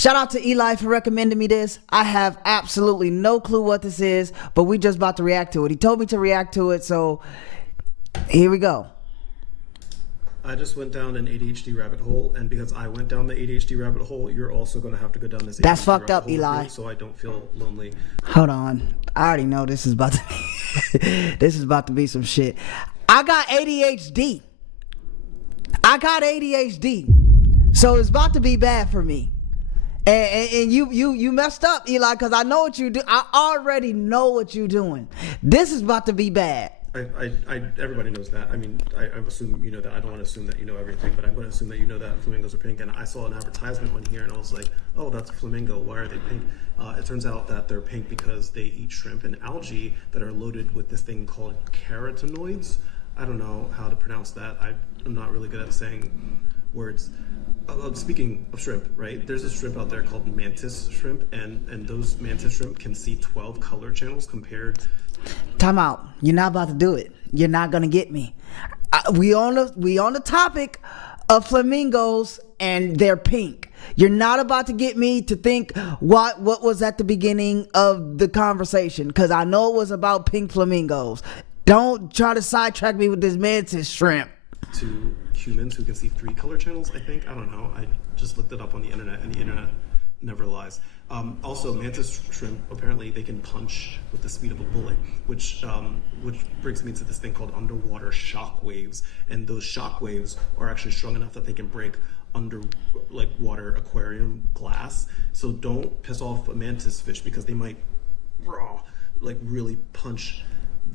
Shout out to Eli for recommending me this. I have absolutely no clue what this is, but we just about to react to it. He told me to react to it, so here we go. I just went down an ADHD rabbit hole, and because I went down the ADHD rabbit hole, you're also going to have to go down this ADHD That's fucked up, hole Eli. too, so I don't feel lonely. Hold on. I already know this is about to be this is about to be some shit. I got ADHD. So it's about to be bad for me. And you messed up, Eli, because I know what you do. I already know what you're doing. This is about to be bad. Everybody knows that. I mean, I assume you know that. I don't want to assume that you know everything, but I'm going to assume that you know that flamingos are pink. And I saw an advertisement one here, and I was like, oh, that's a flamingo. Why are they pink? It turns out that they're pink because they eat shrimp and algae that are loaded with this thing called carotenoids. I don't know how to pronounce that. I'm not really good at saying words. Speaking of shrimp, right? There's a shrimp out there called mantis shrimp, and those mantis shrimp can see 12 color channels compared. Time out. You're not about to do it. You're not gonna get me. We on the topic of flamingos and they're pink. You're not about to get me to think what was at the beginning of the conversation, because I know it was about pink flamingos. Don't try to sidetrack me with this mantis shrimp. To humans who can see 3 color channels, I think. I don't know. I just looked it up on the internet, and the internet never lies. Also, mantis shrimp, apparently they can punch with the speed of a bullet, which brings me to this thing called underwater shock waves. And those shock waves are actually strong enough that they can break water aquarium glass. So don't piss off a mantis fish, because they might really punch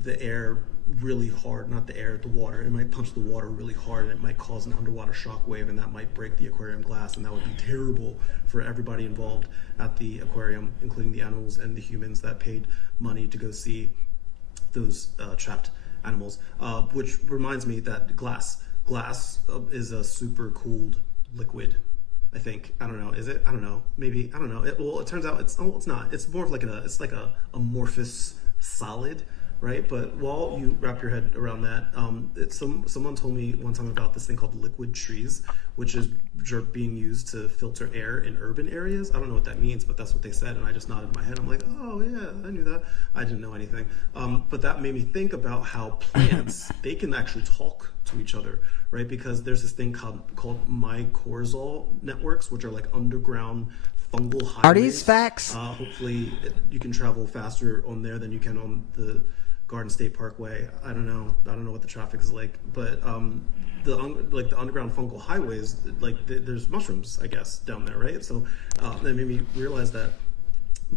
the air really hard, not the air, the water. It might punch the water really hard, and it might cause an underwater shock wave, and that might break the aquarium glass, and that would be terrible for everybody involved at the aquarium, including the animals and the humans that paid money to go see those trapped animals. Which reminds me that glass is a super cooled liquid. I think. I don't know. Is it? I don't know. Maybe. I don't know. It turns out it's not. It's more of like a amorphous solid. Right, but while you wrap your head around that, someone told me one time about this thing called liquid trees, which are being used to filter air in urban areas. I don't know what that means, but that's what they said, and I just nodded my head. I'm like, oh yeah, I knew that. I didn't know anything, but that made me think about how plants they can actually talk to each other, right? Because there's this thing called mycorrhizal networks, which are like underground fungal highways. Are these facts? Hopefully, you can travel faster on there than you can on the Garden State Parkway. I don't know what the traffic is like, but the underground fungal highways, there's mushrooms, I guess, down there, right? So that made me realize that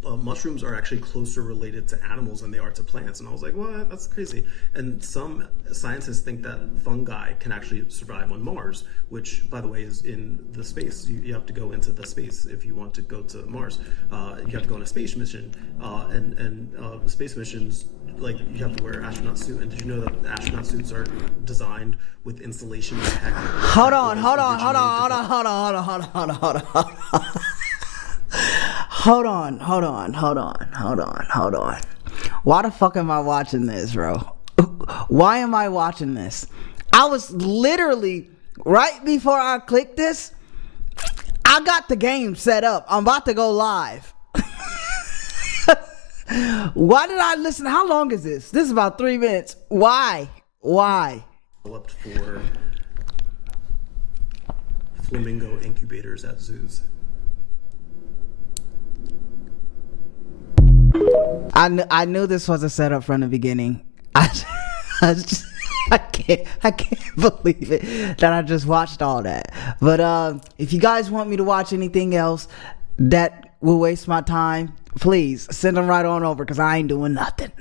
mushrooms are actually closer related to animals than they are to plants, and I was like, what? That's crazy. And some scientists think that fungi can actually survive on Mars, which, by the way, is in the space. You have to go into the space if you want to go to Mars. You have to go on a space mission, and space missions, you have to wear an astronaut suit. And did you know that astronaut suits are designed with insulation tech? Hold on. Why the fuck am I watching this, bro? Why am I watching this? I was literally, right before I clicked this, I got the game set up. I'm about to go live. Why did I listen? How long is this? This is about 3 minutes. Why? Developed for flamingo incubators at zoos. I knew this was a setup from the beginning. I can't believe it that I just watched all that. But if you guys want me to watch anything else that will waste my time, please send them right on over, because I ain't doing nothing.